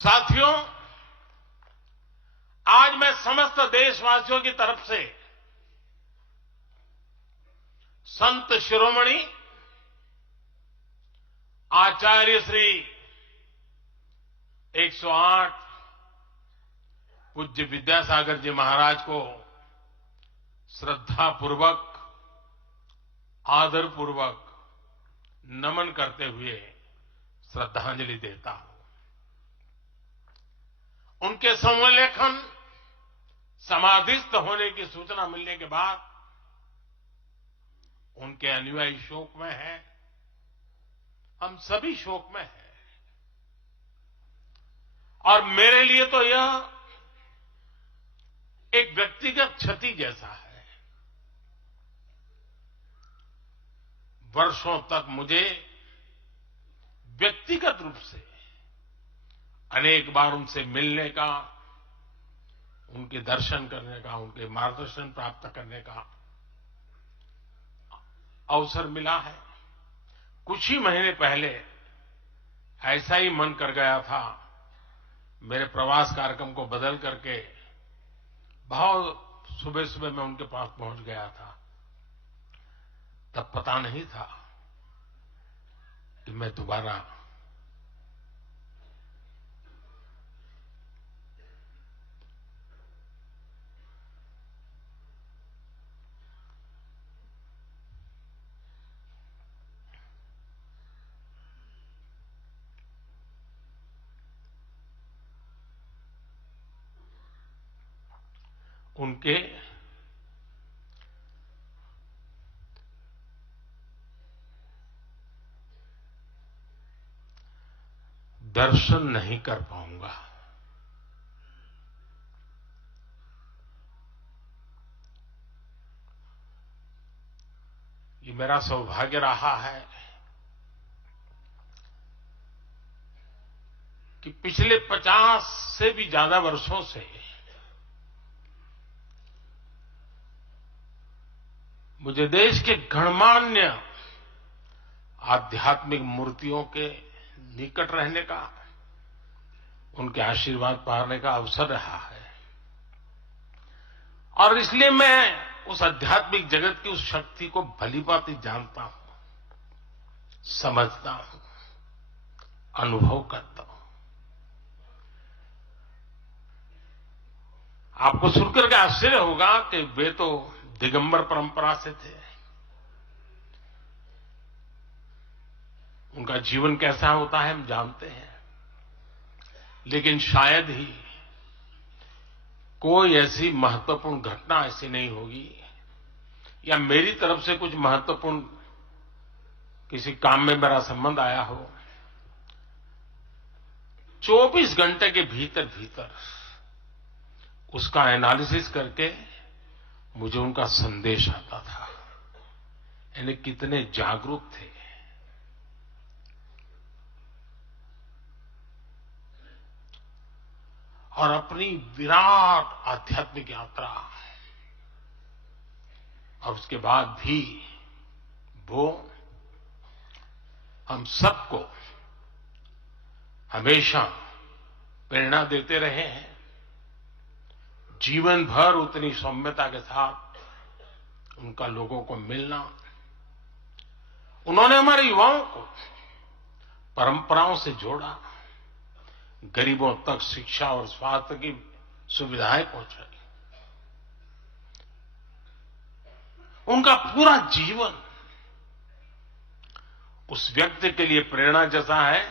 साथियों, आज मैं समस्त देशवासियों की तरफ से संत शिरोमणि आचार्य श्री 108 पूज्य विद्यासागर जी महाराज को श्रद्धापूर्वक, आदरपूर्वक नमन करते हुए श्रद्धांजलि देता हूं। उनके संलेखन समाधिस्थ होने की सूचना मिलने के बाद उनके अनुयायी शोक में हैं, हम सभी शोक में हैं। और मेरे लिए तो यह एक व्यक्तिगत क्षति जैसा है। वर्षों तक मुझे व्यक्तिगत रूप से अनेक बार उनसे मिलने का, उनके दर्शन करने का, उनके मार्गदर्शन प्राप्त करने का अवसर मिला है। कुछ ही महीने पहले ऐसा ही मन कर गया था, मेरे प्रवास कार्यक्रम को बदल करके बहुत सुबह सुबह मैं उनके पास पहुंच गया था। तब पता नहीं था कि मैं दोबारा उनके दर्शन नहीं कर पाऊंगा। ये मेरा सौभाग्य रहा है कि पिछले 50 से भी ज्यादा वर्षों से मुझे देश के गणमान्य आध्यात्मिक मूर्तियों के निकट रहने का, उनके आशीर्वाद पाने का अवसर रहा है। और इसलिए मैं उस आध्यात्मिक जगत की उस शक्ति को भलीभांति जानता हूं, समझता हूं, अनुभव करता हूं। आपको सुनकर के आश्चर्य होगा कि वे तो दिगंबर परंपरा से थे। उनका जीवन कैसा होता है हम जानते हैं, लेकिन शायद ही कोई ऐसी महत्वपूर्ण घटना ऐसी नहीं होगी या मेरी तरफ से कुछ महत्वपूर्ण किसी काम में मेरा संबंध आया हो, 24 घंटे के भीतर भीतर उसका एनालिसिस करके मुझे उनका संदेश आता था। यानी कितने जागरूक थे। और अपनी विराट आध्यात्मिक यात्रा और उसके बाद भी वो हम सबको हमेशा प्रेरणा देते रहे हैं। जीवन भर उतनी सौम्यता के साथ उनका लोगों को मिलना, उन्होंने हमारे युवाओं को परंपराओं से जोड़ा, गरीबों तक शिक्षा और स्वास्थ्य की सुविधाएं पहुंचाई। उनका पूरा जीवन उस व्यक्ति के लिए प्रेरणा जैसा है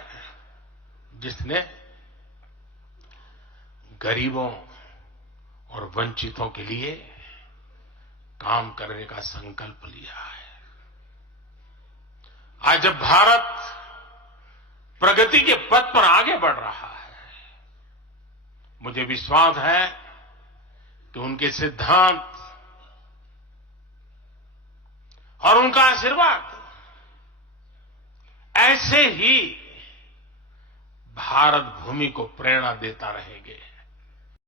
जिसने गरीबों और वंचितों के लिए काम करने का संकल्प लिया है। आज जब भारत प्रगति के पथ पर आगे बढ़ रहा है, मुझे विश्वास है कि उनके सिद्धांत और उनका आशीर्वाद ऐसे ही भारत भूमि को प्रेरणा देता रहेंगे।